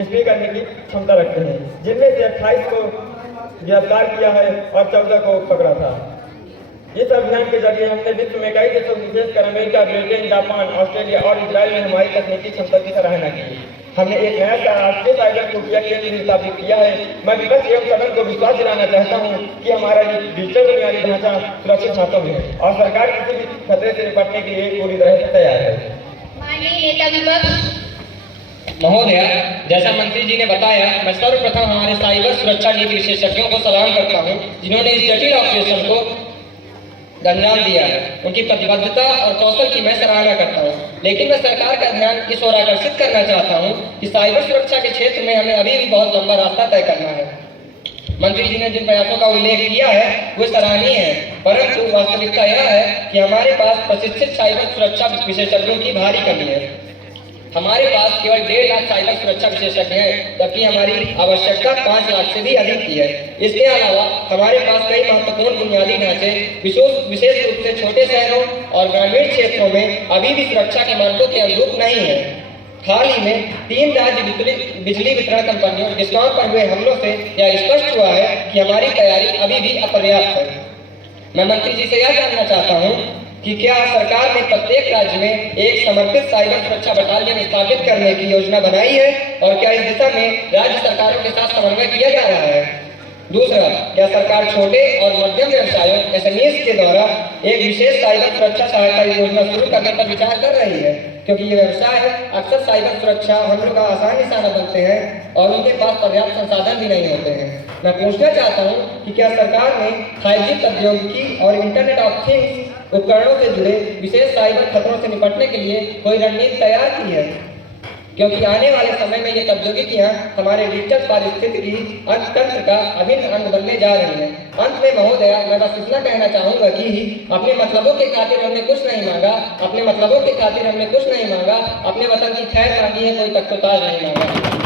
निष्क्रिय करने की क्षमता रखते हैं, जिनमें से 28 को गिरफ्तार किया है और 14 को पकड़ा था। इस अभियान के जरिए हमने विश्व में कई देशों, विशेषकर अमेरिका, ब्रिटेन, जापान, ऑस्ट्रेलिया और इजराइल में हमारी तकनीकी क्षमता की सराहना की। हमने एक नया राष्ट्रीय साइबर खुफिया केंद्र स्थापित किया है। मैं विपक्ष एवं सदन को विश्वास दिलाना चाहता हूँ कि हमारा डिजिटल बुनियादी ढांचा सुरक्षित हाथों में है और सरकार किसी भी खतरे से निपटने के लिए पूरी तरह से तैयार है। माननीय नेता विपक्ष महोदया, जैसा मंत्री जी ने बताया, मैं सर्वप्रथम हमारे साइबर सुरक्षा नीति विशेषज्ञों को सलाम करता हूं, जिन्होंने इस जटिल ऑपरेशन को अंजाम दिया है। उनकी प्रतिबद्धता और कौशल की मैं सराहना करता हूं। लेकिन मैं सरकार का ध्यान इस ओर आकर्षित करना चाहता हूं कि साइबर सुरक्षा के क्षेत्र में हमें अभी भी बहुत लंबा रास्ता तय करना है। मंत्री जी ने जिन प्रयासों का उल्लेख किया है वो सराहनीय है, परंतु वास्तविकता यह है कि हमारे पास प्रशिक्षित साइबर सुरक्षा विशेषज्ञों की भारी कमी है। हमारे पास केवल 1.5 लाख साइबर सुरक्षा विशेषज्ञ हैं, जबकि हमारी आवश्यकता 5 लाख से भी अधिक की है। इसके अलावा हमारे पास कई महत्वपूर्ण बुनियादी ढांचे विशेष रूप से छोटे शहरों और ग्रामीण क्षेत्रों में अभी भी सुरक्षा के मानकों के अनुरूप नहीं है। हाल ही में 3 राज्य बिजली वितरण कंपनियों डिस्कॉम पर हुए हमलों से यह स्पष्ट हुआ है कि हमारी तैयारी अभी भी अपर्याप्त है। मैं मंत्री जी से यह जानना चाहता हूँ कि क्या सरकार ने प्रत्येक राज्य में एक समर्पित साइबर सुरक्षा बटालियन स्थापित करने की योजना बनाई है और क्या इस दिशा में राज्य सरकारों के साथ समन्वय किया जा रहा है? दूसरा, क्या सरकार छोटे और मध्यम व्यवसायों एसएमईज के द्वारा एक विशेष साइबर सुरक्षा सहायता योजना शुरू करने पर विचार कर रही है? क्योंकि ये व्यवसाय अक्सर साइबर सुरक्षा हमलों का आसान निशाना बनते हैं और उनके पास पर्याप्त संसाधन भी नहीं होते हैं। मैं पूछना चाहता हूँ कि क्या सरकार ने 5G प्रौद्योगिकी और इंटरनेट ऑफ थिंग्स उपकरणों से जुड़े विशेष साइबर खतरों से निपटने के लिए कोई रणनीति तैयार की है? क्योंकि आने वाले समय में ये प्रौद्योगिकियां हमारे डिजिटल पारिस्थितिकी तंत्र का अभिन्न अंग बनने जा रही हैं। अंत में महोदया, मैं बस इतना कहना चाहूंगा कि अपने मतलबों के खातिर हमने कुछ नहीं मांगा, अपने मतलबों के खातिर हमने कुछ नहीं मांगा, अपने वतन की खैर मांगी है, कोई तख्तोताज नहीं मांगा।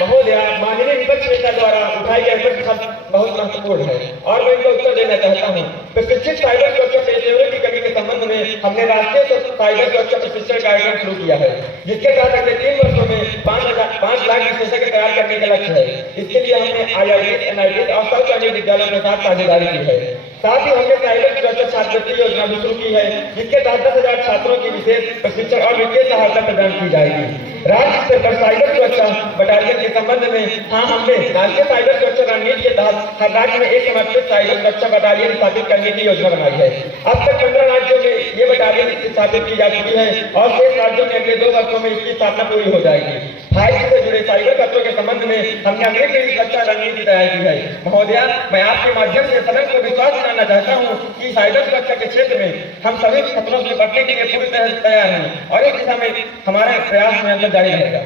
महोदया, माननीय विपक्ष नेता द्वारा उठाई गई प्रश्न बहुत महत्वपूर्ण है और मैं इनका उत्तर देना चाहता हूँ। प्रशिक्षित साइबर सुरक्षा पेशेवरों की कमी के संबंध में हमने राष्ट्रीय साइबर सुरक्षा प्रशिक्षण कार्यक्रम शुरू किया है, जिसके तहत अगले 3 वर्षों में 5 लाख विशेषज्ञ तैयार करने का लक्ष्य है। इसके लिए हमने IIT, NIT और सर्वकारीय विद्यालयों के साथ साझेदारी की है। साथ ही हमने साइबर सुरक्षा छात्रवृत्ति योजना भी शुरू की है, जिसके तहत 10,000 छात्रों की विशेष प्रशिक्षण और वित्तीय सहायता प्रदान की जाएगी। राज्य स्तर पर साइबर सुरक्षा बटालियन के संबंध में हमने राष्ट्रीय साइबर सुरक्षा रणनीति के तहत हर राज्य में एक समर्पित साइबर सुरक्षा बटालियन स्थापित करने की योजना बनाई है। अब तक 15 राज्यों में ये बटालियन स्थापित की जा चुकी है और शेष राज्यों में अगले 2 वर्षों में इसकी स्थापना पूरी हो जाएगी। 5G से जुड़े साइबर खतरों के संबंध में हमने अगली पीढ़ी सुरक्षा रणनीति तैयार की है। महोदया, मैं आपके माध्यम से सदन को विश्वास दिलाना चाहता हूँ कि साइबर सुरक्षा के क्षेत्र में हम सभी खतरों से निपटने के लिए पूरी तरह से तैयार हैं और इस दिशा में हमारा प्रयास निरंतर जारी रहेगा।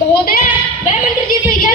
महोदया, मैं मंत्री जी से यह